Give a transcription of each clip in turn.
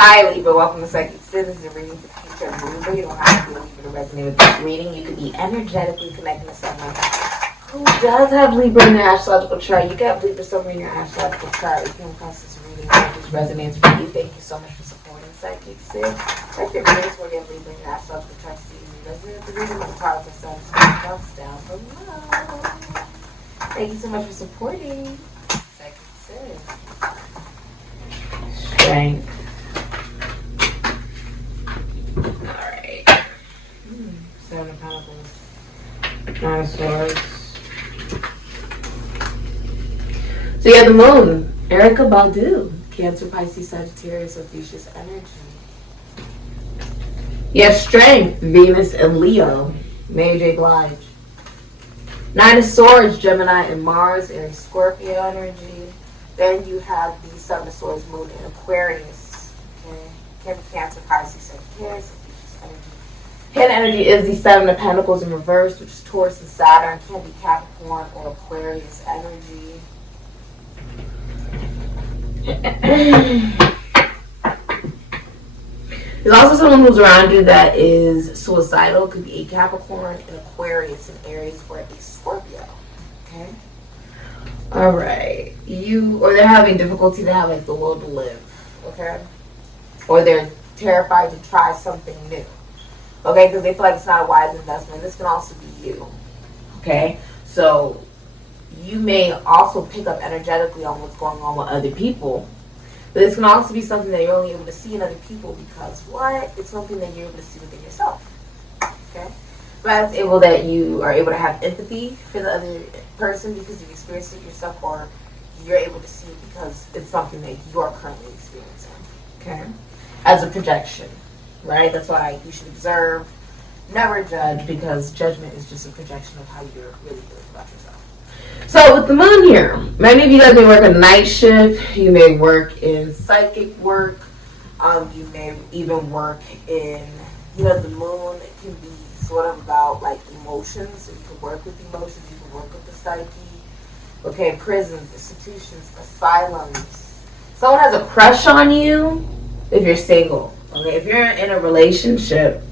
Hi Libra, welcome to Sikiksyd. This is a reading for the future of Libra. You don't have to be a Libra to resonate with this reading. You could be energetically connecting to someone who does have Libra in their astrological chart. You can have Libra somewhere in your astrological chart. You came across this reading that just resonates with you. Thank you so much for supporting Sikiksyd. Check your readings where you have Libra in your astrological chart. See if you resonate with the reading. My cards are sun, thumbs down below. Thank you so much for supporting Sikiksyd. Strength. Alright. Seven of Pentacles. Nine of Swords. So you have the Moon. Erica Badu. Cancer, Pisces, Sagittarius, Ophiuchus energy. You have Strength. Venus and Leo. Mary J. Blige. Nine of Swords. Gemini and Mars. Aries, Scorpio energy. Then you have the Seven of Swords, Moon in Aquarius. Okay. Can be Cancer, Pisces, Sagittarius, energy. Hidden energy is the Seven of Pentacles in reverse, which is Taurus and Saturn. Can be Capricorn or Aquarius energy. There's also someone who's around you that is suicidal. Could be a Capricorn, an Aquarius, an Aries, or a Scorpio. Okay. All right. Or they're having difficulty to have like the will to live. Okay. Or they're terrified to try something new. Okay, because they feel like it's not a wise investment. This can also be you. Okay, so you may also pick up energetically on what's going on with other people. But this can also be something that you're only able to see in other people because what? It's something that you're able to see within yourself. Okay? But it's able that you are able to have empathy for the other person because you've experienced it yourself, or you're able to see it because it's something that you're currently experiencing. Okay? As a projection, right? That's why you should observe, never judge, because judgment is just a projection of how you're really feeling about yourself. So with the Moon here, many of you guys may work a night shift. You may work in psychic work. You may even work in, the Moon. It can be sort of about like emotions. So you can work with emotions. You can work with the psyche. Okay, prisons, institutions, asylums. Someone has a crush on you. If you're single, okay, if you're in a relationship,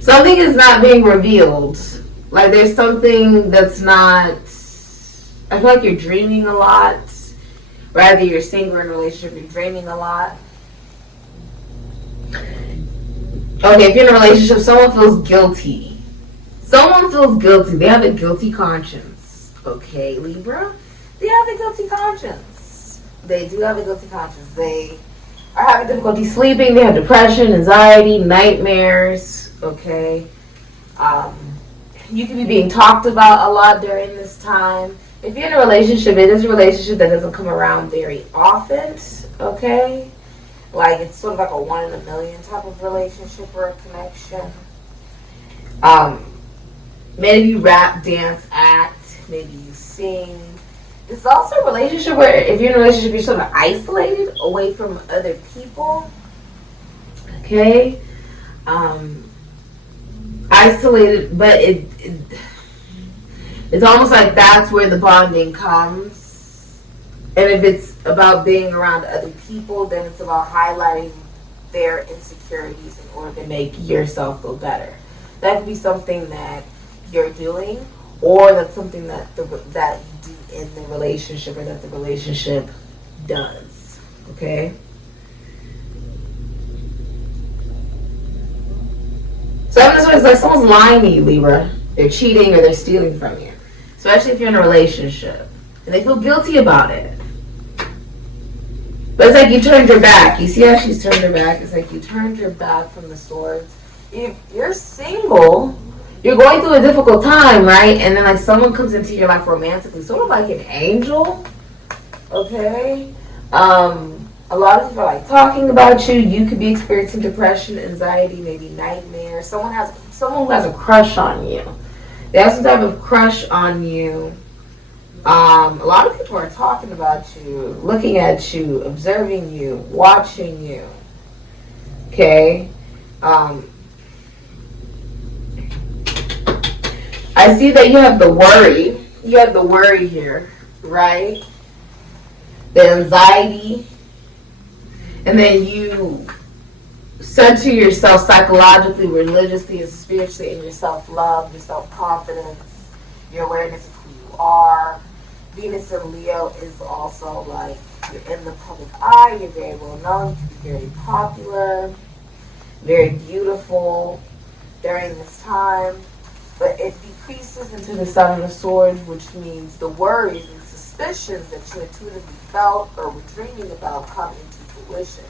something is not being revealed. Like there's something that's not. I feel like you're dreaming a lot. Rather you're single or in a relationship, you're dreaming a lot. Okay, if you're in a relationship, someone feels guilty. Someone feels guilty. They have a guilty conscience. Okay, Libra, they have a guilty conscience. They do have a guilty conscience. They are having difficulty sleeping. They have depression, anxiety, nightmares. Okay. You could be being talked about a lot during this time. If you're in a relationship, it is a relationship that doesn't come around very often. Okay. Like it's sort of like a 1 in a million type of relationship or a connection. Maybe you rap, dance, act. Maybe you sing. It's also a relationship where if you're in a relationship, you're sort of isolated away from other people. Okay? Isolated, but it's almost like that's where the bonding comes. And if it's about being around other people, then it's about highlighting their insecurities in order to make yourself feel better. That could be something that you're doing, or that's something that that you do in the relationship, or that the relationship does. Okay? So this is like someone's lying to you, Libra. They're cheating or they're stealing from you. Especially if you're in a relationship. And they feel guilty about it. But it's like you turned your back. You see how she's turned her back? It's like you turned your back from the swords. If you're single, you're going through a difficult time, right? And then like someone comes into your life romantically, sort of like an angel. Okay? A lot of people are like talking about you. You could be experiencing depression, anxiety, maybe nightmares. Someone who has a crush on you. They have some type of crush on you. A lot of people are talking about you, looking at you, observing you, watching you. Okay? I see that you have the worry. You have the worry here, right? The anxiety. And then you center yourself psychologically, religiously, and spiritually in your self-love, your self-confidence, your awareness of who you are. Venus in Leo is also like you're in the public eye, you're very well known, you can be very popular, very beautiful during this time. But it decreases into the Seven of Swords, which means the worries and suspicions that you intuitively felt or were dreaming about come into fruition.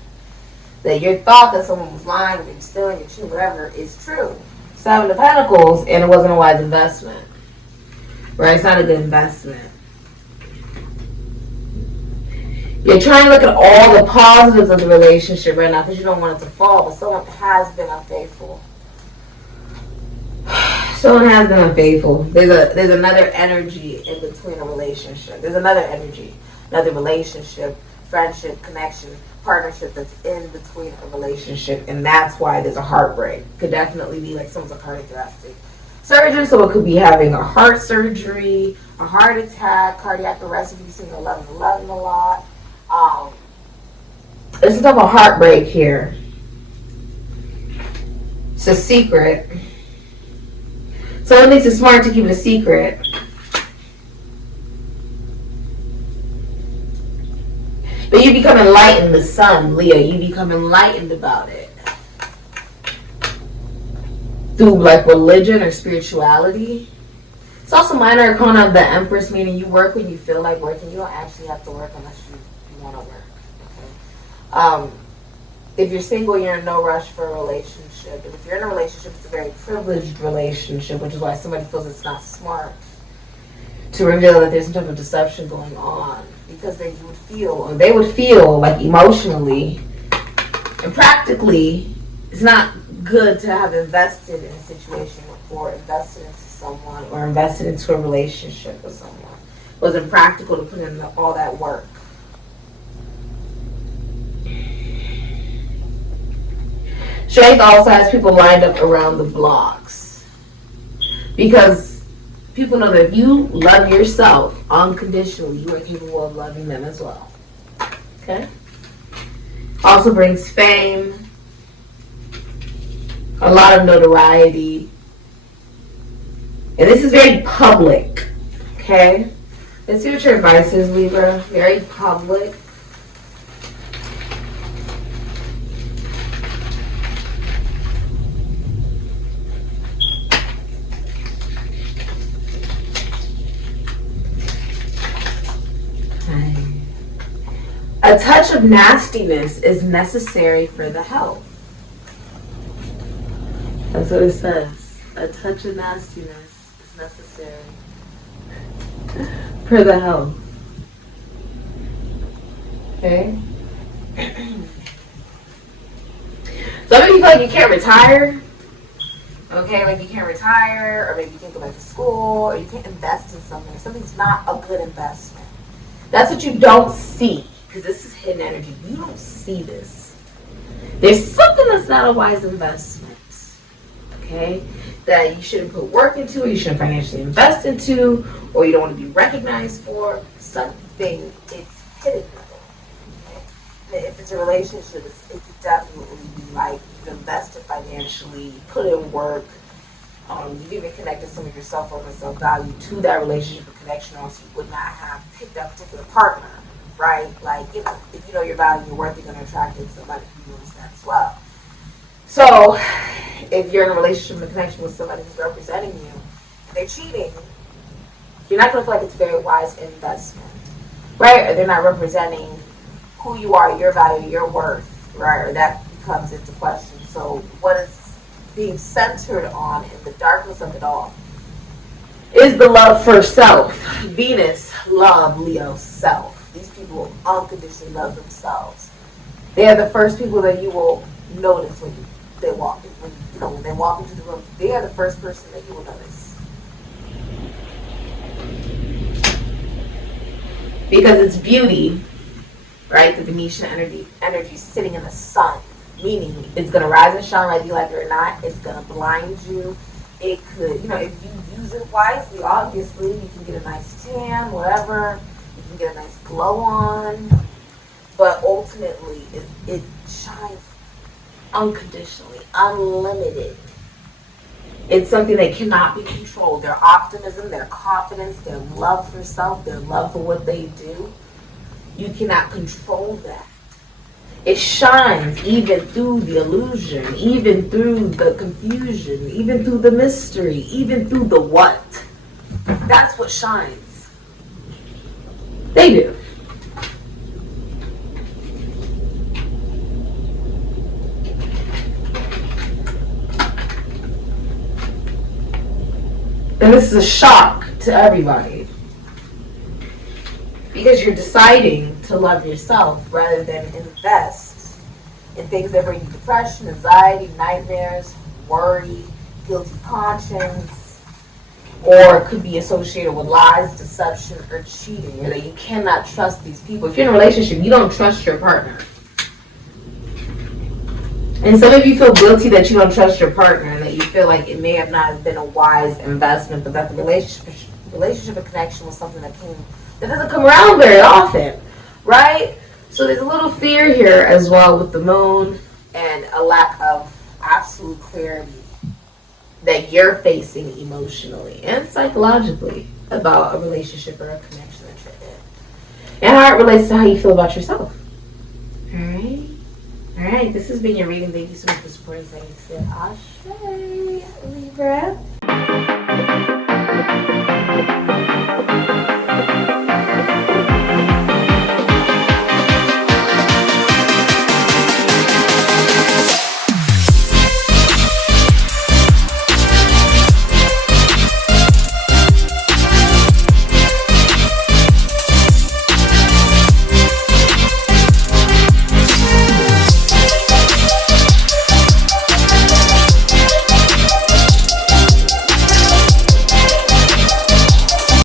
That your thought that someone was lying or maybe stealing your cheating, whatever, is true. Seven of Pentacles, and it wasn't a wise investment. Right? It's not a good investment. You're trying to look at all the positives of the relationship right now because you don't want it to fall, but someone has been unfaithful. Someone has been unfaithful. There's another energy in between a relationship. There's another energy, another relationship, friendship, connection, partnership that's in between a relationship, and that's why there's a heartbreak. Could definitely be like someone's a cardiac surgery, so it could be having a heart surgery, a heart attack, cardiac arrest if you're seeing 1111 a lot. There's some type of heartbreak here. It's a secret. Someone thinks it's smart to keep it a secret. But you become enlightened, the sun, Leo. You become enlightened about it. Through like religion or spirituality. It's also minor arcana of the Empress, meaning you work when you feel like working. You don't actually have to work unless you want to work. Okay. If you're single, you're in no rush for a relationship. And if you're in a relationship, it's a very privileged relationship, which is why somebody feels it's not smart to reveal that there's some type of deception going on. Because then you would feel, or they would feel like emotionally and practically, it's not good to have invested in a situation or invested into someone or invested into a relationship with someone. It wasn't practical to put in all that work. Strength also has people lined up around the blocks. Because people know that if you love yourself unconditionally, you are capable of loving them as well. Okay? Also brings fame, a lot of notoriety. And this is very public. Okay? Let's see what your advice is, Libra. Very public. A touch of nastiness is necessary for the health. That's what it says. A touch of nastiness is necessary for the health. Okay? Some of you feel like you can't retire. Okay, like you can't retire, or maybe you can't go back to school, or you can't invest in something. Something's not a good investment. That's what you don't see. Because this is hidden energy. You don't see this. There's something that's not a wise investment. Okay? That you shouldn't put work into, or you shouldn't financially invest into, or you don't want to be recognized for. Something, it's hidden. Okay? If it's a relationship, it could definitely be like you've invested financially, you put in work, you've even connected some of your self-worth and self-value to that relationship or connection, or else you would not have picked that particular partner. Right? Like, if you know your value and your worth, you're going to attract somebody who knows that as well. So, if you're in a relationship and a connection with somebody who's representing you, and they're cheating, you're not going to feel like it's a very wise investment. Right? Or they're not representing who you are, your value, your worth. Right? Or that comes into question. So, what is being centered on in the darkness of it all is the love for self. Venus, love, Leo, self. These people unconditionally love themselves. They are the first people that you will notice when they walk in. When they walk into the room, they are the first person that you will notice. Because it's beauty, right? The Venetian energy sitting in the sun, meaning it's going to rise and shine whether you like it or not. It's going to blind you. It could, if you use it wisely, obviously, you can get a nice tan, whatever. You can get a nice glow on. but ultimately it shines unconditionally, unlimited. It's something that cannot be controlled. Their optimism, their confidence, their love for self, their love for what they do, you cannot control that. It shines even through the illusion, even through the confusion, even through the mystery, even through the what. That's what shines. They do. And this is a shock to everybody. Because you're deciding to love yourself rather than invest in things that bring you depression, anxiety, nightmares, worry, guilty conscience, or could be associated with lies, deception, or cheating, or that you cannot trust these people. If you're in a relationship, you don't trust your partner. And some of you feel guilty that you don't trust your partner and that you feel like it may have not been a wise investment, but that the relationship and connection was something that doesn't come around very often, right? So there's a little fear here as well with the moon and a lack of absolute clarity that you're facing emotionally and psychologically about a relationship or a connection that you're in. And how it relates to how you feel about yourself. Alright, this has been your reading. Thank you so much for supporting Sikiksyd. Ashe, Libra.